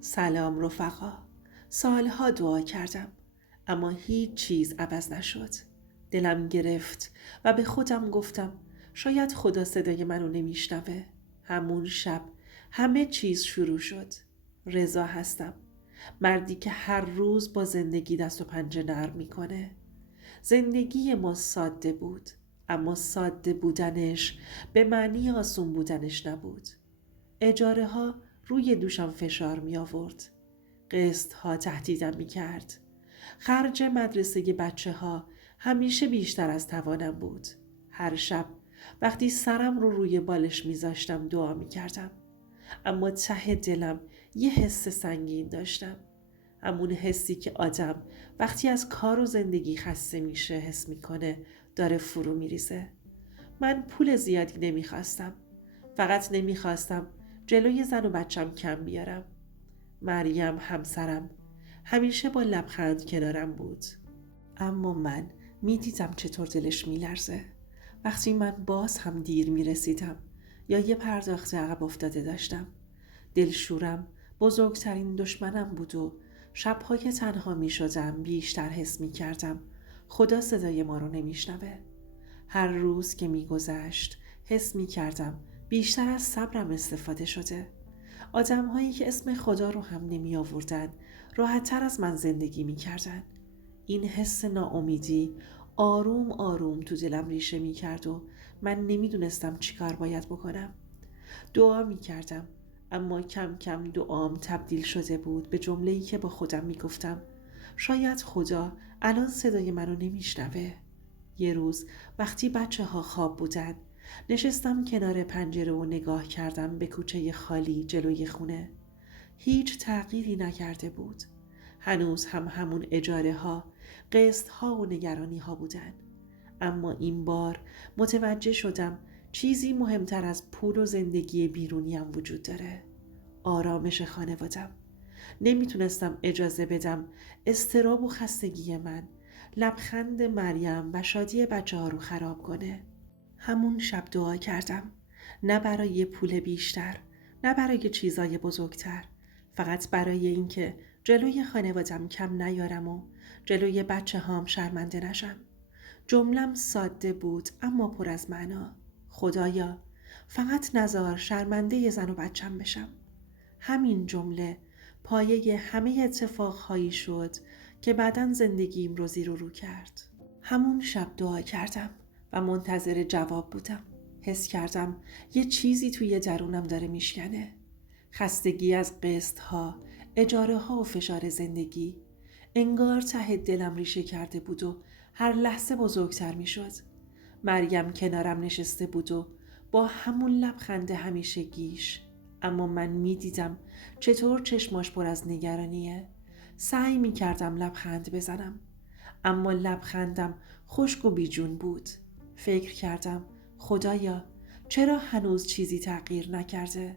سلام رفقا. سالها دعا کردم اما هیچ چیز عوض نشد. دلم گرفت و به خودم گفتم شاید خدا صدای منو نمیشنوه. همون شب همه چیز شروع شد. رضا هستم، مردی که هر روز با زندگی دست و پنجه نرم میکنه. زندگی ما ساده بود، اما ساده بودنش به معنی آسون بودنش نبود. اجاره ها روی دوشم فشار می آورد. قسط ها تهدیدم می کرد. خرج مدرسه بچه ها همیشه بیشتر از توانم بود. هر شب وقتی سرم رو روی بالش می زاشتم دعا می کردم. اما ته دلم یه حس سنگین داشتم. همون حسی که آدم وقتی از کار و زندگی خسته میشه حس میکنه داره فرو میریزه. من پول زیادی نمیخواستم. فقط نمیخواستم جلوی زن و بچم کم بیارم. مریم همسرم همیشه با لبخند کنارم بود. اما من میدیدم چطور دلش میلرزه وقتی من باز هم دیر میرسیدم یا یه پرداخت عقب افتاده داشتم. دلشورم بزرگترین دشمنم بود و شب‌ها که تنها میشدم بیشتر حس میکردم خدا صدای ما رو نمیشنوه. هر روز که میگذشت حس میکردم بیشتر از صبرم استفاده شده. آدم‌هایی که اسم خدا رو هم نمی آوردن راحت‌تر از من زندگی میکردن. این حس ناامیدی آروم آروم تو دلم ریشه میکرد و من نمیدونستم چی کار باید بکنم. دعا میکردم اما کم کم دعام تبدیل شده بود به جمله‌ای که با خودم میگفتم شاید خدا الان صدای منو نمیشنوه. یه روز وقتی بچه ها خواب بودن نشستم کنار پنجره و نگاه کردم به کوچه خالی جلوی خونه. هیچ تغییری نکرده بود. هنوز هم همون اجاره ها، قسط ها و نگرانی ها بودن. اما این بار متوجه شدم چیزی مهمتر از پول و زندگی بیرونیم وجود داره. آرامش خانوادم. نمیتونستم اجازه بدم اضطراب و خستگی من لبخند مریم و شادی بچه ها رو خراب کنه. همون شب دعا کردم، نه برای پول بیشتر، نه برای چیزای بزرگتر، فقط برای اینکه جلوی خانوادم کم نیارم و جلوی بچه هام شرمنده نشم. جملم ساده بود اما پر از معنا. خدایا فقط نذار شرمنده زن و بچم بشم. همین جمله پایه همه اتفاقهایی شد که بعداً زندگیم رو زیر و رو کرد. همون شب دعا کردم و منتظر جواب بودم. حس کردم یه چیزی توی درونم داره میشکنه. خستگی از قسط ها، اجاره ها و فشار زندگی. انگار ته دلم ریشه کرده بود و هر لحظه بزرگتر می شد. مریم کنارم نشسته بود و با همون لبخند همیشگیش، اما من می دیدم چطور چشماش پر از نگرانیه. سعی می کردم لبخند بزنم اما لبخندم خشک و بیجون بود. فکر کردم خدایا چرا هنوز چیزی تغییر نکرده؟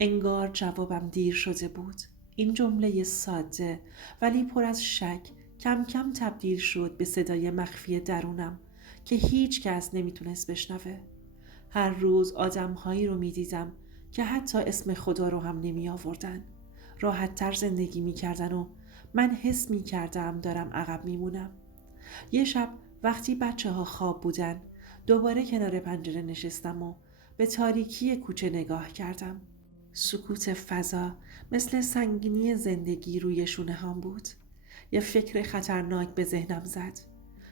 انگار جوابم دیر شده بود. این جمله ساده ولی پر از شک کم کم تبدیل شد به صدای مخفی درونم که هیچ کس نمیتونست بشنوه. هر روز آدم‌هایی رو می‌دیدم که حتی اسم خدا رو هم نمی آوردن. راحت تر زندگی می‌کردن و من حس می‌کردم دارم عقب می‌مونم. یه شب وقتی بچه ها خواب بودن دوباره کنار پنجره نشستم و به تاریکی کوچه نگاه کردم. سکوت فضا مثل سنگینی زندگی روی شونه هم بود. یه فکر خطرناک به ذهنم زد.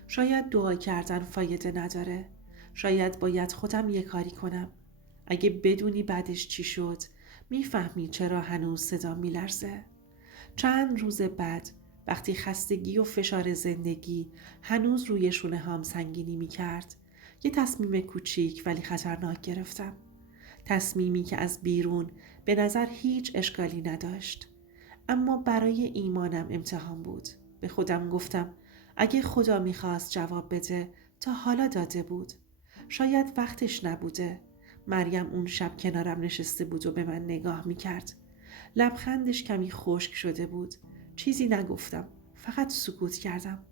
شاید دعا کردن فایده نداره. شاید باید خودم یه کاری کنم. اگه بدونی بعدش چی شد میفهمی چرا هنوز صدا میلرزه. چند روز بعد وقتی خستگی و فشار زندگی هنوز روی شونه هم سنگینی می کرد یه تصمیم کوچیک ولی خطرناک گرفتم. تصمیمی که از بیرون به نظر هیچ اشکالی نداشت اما برای ایمانم امتحان بود. به خودم گفتم اگه خدا میخواست جواب بده تا حالا داده بود. شاید وقتش نبوده. مریم اون شب کنارم نشسته بود و به من نگاه میکرد. لبخندش کمی خشک شده بود. چیزی نگفتم، فقط سکوت کردم.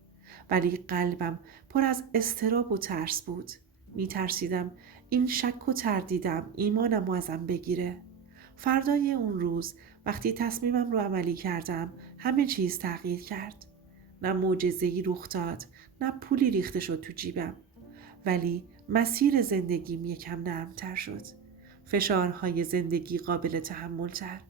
ولی قلبم پر از اضطراب و ترس بود. میترسیدم این شک و تردیدم ایمانم ازم بگیره. فردای اون روز وقتی تصمیمم رو عملی کردم همه چیز تغییر کرد. نه معجزه‌ای رخ داد، نه پولی ریخته شد تو جیبم. ولی مسیر زندگیم یکم نرمتر شد. فشارهای زندگی قابل تحمل تر.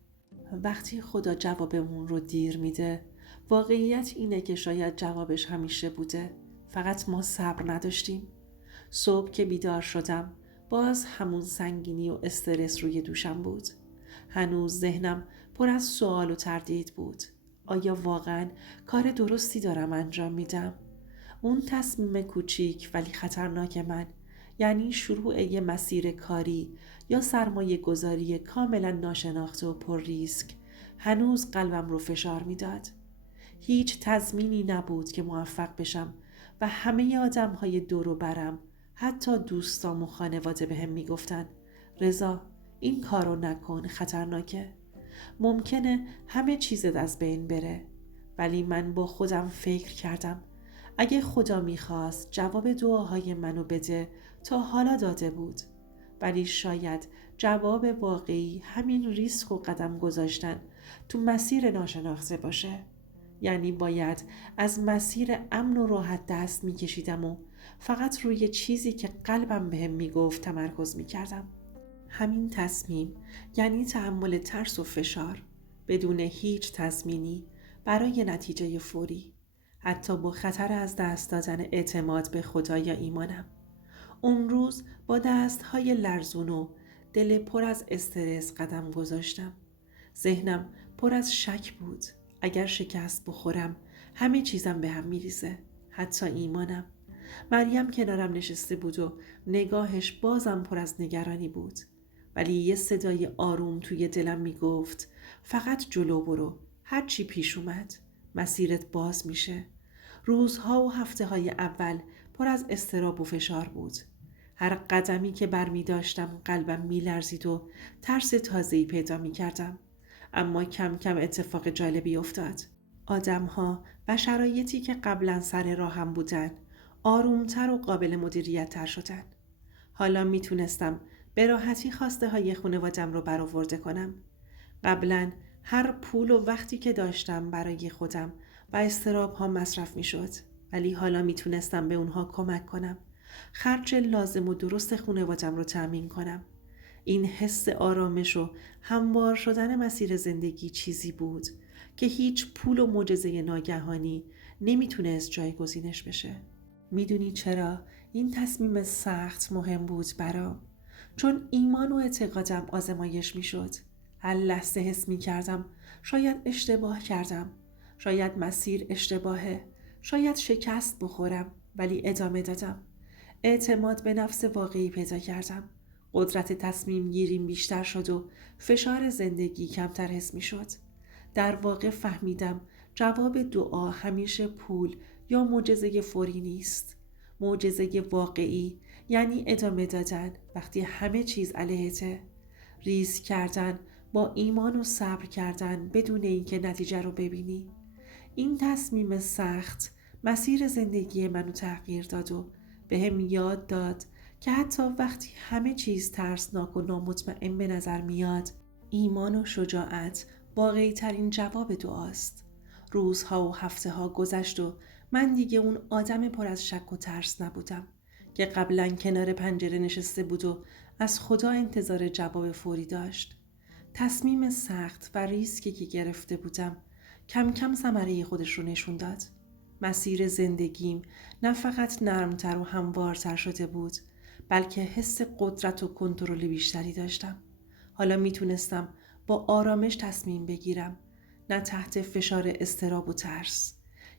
وقتی خدا جوابمون رو دیر میده، واقعیت اینه که شاید جوابش همیشه بوده. فقط ما صبر نداشتیم. صبح که بیدار شدم، باز همون سنگینی و استرس روی دوشم بود. هنوز ذهنم پر از سوال و تردید بود. آیا واقعاً کار درستی دارم انجام میدم؟ اون تصمیم کوچیک ولی خطرناک من، یعنی شروع یه مسیر کاری یا سرمایه گذاری کاملا ناشناخته و پر ریسک، هنوز قلبم رو فشار میداد. هیچ تضمینی نبود که موفق بشم و همه آدم‌های دور و برم، حتی دوستام و خانواده بهم میگفتن رضا این کارو نکن، خطرناکه. ممکنه همه چیزت از بین بره. ولی من با خودم فکر کردم اگه خدا میخواست جواب دعاهای منو بده تا حالا داده بود. ولی شاید جواب واقعی همین ریسک و قدم گذاشتن تو مسیر ناشناخته باشه. یعنی باید از مسیر امن و راحت دست میکشیدم و فقط روی چیزی که قلبم بهم میگفت تمرکز میکردم. همین تصمیم یعنی تحمل ترس و فشار بدون هیچ تضمینی برای نتیجه فوری، حتی با خطر از دست دادن اعتماد به خدا یا ایمانم. اون روز با دستهای لرزون و دل پر از استرس قدم گذاشتم. ذهنم پر از شک بود. اگر شکست بخورم همه چیزم به هم میریزه، حتی ایمانم. مریم کنارم نشسته بود و نگاهش بازم پر از نگرانی بود. ولی یه صدای آروم توی دلم میگفت فقط جلو برو، هر چی پیش اومد مسیرت باز میشه. روزها و هفته های اول پر از اضطراب و فشار بود. هر قدمی که برمی داشتم قلبم می لرزید و ترس تازه‌ای پیدا می کردم. اما کم کم اتفاق جالبی افتاد. آدمها و شرایطی که قبلا سر راهم بودن آرومتر و قابل مدیریت تر شدن. حالا می تونستم به راحتی خواسته های خانوادم رو برآورده کنم. قبلا هر پول و وقتی که داشتم برای خودم و اضطراب ها مصرف می شد. ولی حالا می تونستم به اونها کمک کنم. خرج لازم و درست خانوادم رو تأمین کنم. این حس آرامش و هموار شدن مسیر زندگی چیزی بود که هیچ پول و معجزه ناگهانی نمیتونست جایگزینش بشه. میدونی چرا این تصمیم سخت مهم بود برام؟ چون ایمان و اعتقادم آزمایش میشد. هر لحظه حس میکردم شاید اشتباه کردم، شاید مسیر اشتباهه، شاید شکست بخورم، ولی ادامه دادم. اعتماد به نفس واقعی پیدا کردم. قدرت تصمیم گیریم بیشتر شد و فشار زندگی کمتر حس می شد. در واقع فهمیدم جواب دعا همیشه پول یا معجزه فوری نیست. معجزه واقعی یعنی ادامه دادن وقتی همه چیز علیهته. ریسک کردن با ایمان و صبر کردن بدون اینکه نتیجه رو ببینی. این تصمیم سخت مسیر زندگی منو تغییر داد و به هم یاد داد که حتی وقتی همه چیز ترسناک و نامطمئن به نظر میاد، ایمان و شجاعت واقعی ترین جواب دعاست. روزها و هفته ها گذشت و من دیگه اون آدم پر از شک و ترس نبودم که قبلا کنار پنجره نشسته بود و از خدا انتظار جواب فوری داشت. تصمیم سخت و ریسکی که گرفته بودم کم کم ثمره خودش رو نشون داد. مسیر زندگیم نه فقط نرمتر و هموارتر شده بود، بلکه حس قدرت و کنترل بیشتری داشتم. حالا میتونستم با آرامش تصمیم بگیرم، نه تحت فشار اضطراب و ترس.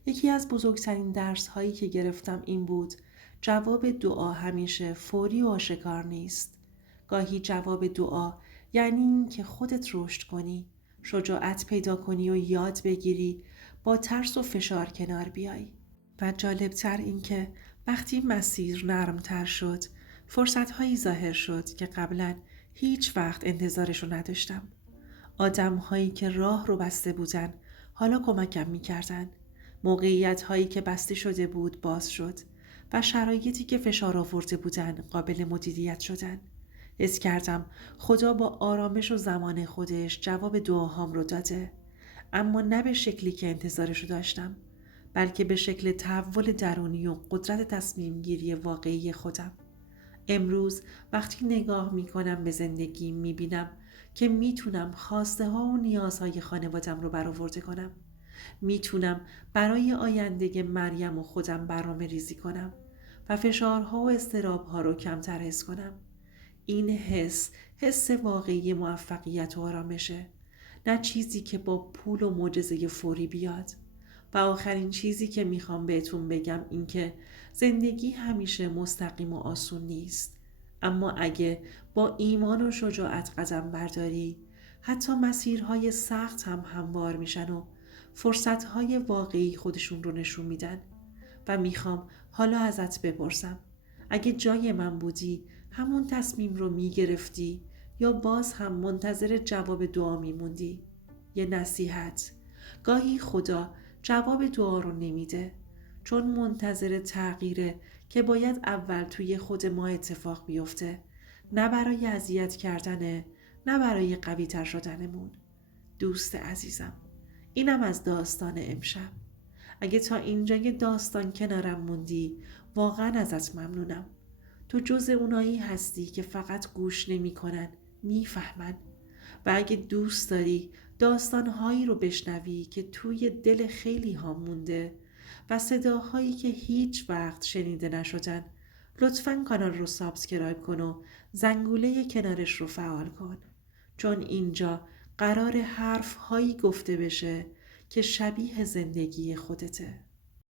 یکی از بزرگترین درس هایی که گرفتم این بود جواب دعا همیشه فوری و آشکار نیست. گاهی جواب دعا یعنی این که خودت رشد کنی، شجاعت پیدا کنی و یاد بگیری با ترس و فشار کنار بیای. و جالبتر این که وقتی مسیر نرمتر شد، فرصت‌هایی ظاهر شد که قبلا هیچ وقت انتظارشو نداشتم. آدم‌هایی که راه رو بسته بودن حالا کمکم می‌کردن. موقعیت‌هایی که بسته شده بود باز شد و شرایطی که فشار آورده بودن قابل مدیریت شدن. حس کردم خدا با آرامش و زمان خودش جواب دعاهام رو داده، اما نه به شکلی که انتظارشو داشتم، بلکه به شکل تحول درونی و قدرت تصمیم گیری واقعی خودم. امروز وقتی نگاه میکنم به زندگی میبینم که میتونم خواسته ها و نیازهای خانوادم رو برآورده کنم. میتونم برای آینده مریم و خودم برنامه ریزی کنم و فشارها و اضطرابها رو کمتر حس کنم. این حس واقعی موفقیت و آرامشه، نه چیزی که با پول و معجزه فوری بیاد. و آخرین چیزی که میخوام بهتون بگم این که زندگی همیشه مستقیم و آسون نیست، اما اگه با ایمان و شجاعت قدم برداری، حتی مسیرهای سخت هم هموار میشن و فرصتهای واقعی خودشون رو نشون میدن. و میخوام حالا ازت بپرسم، اگه جای من بودی همون تصمیم رو میگرفتی یا باز هم منتظر جواب دعا میموندی؟ یه نصیحت: گاهی خدا جواب دعا رو نمیده چون منتظر تغییره که باید اول توی خود ما اتفاق بیفته، نه برای اذیت کردنه، نه برای قوی تر شدنمون. دوست عزیزم، اینم از داستان امشب. اگه تا اینجای داستان کنارم موندی واقعا ازت ممنونم. تو جز اونایی هستی که فقط گوش نمی کنن، می فهمن. و اگه دوست داری داستانهایی رو بشنوی که توی دل خیلی ها مونده و صداهایی که هیچ وقت شنیده نشدن، لطفاً کانال رو سابسکرایب کن و زنگوله کنارش رو فعال کن، چون اینجا قرار حرف هایی گفته بشه که شبیه زندگی خودته.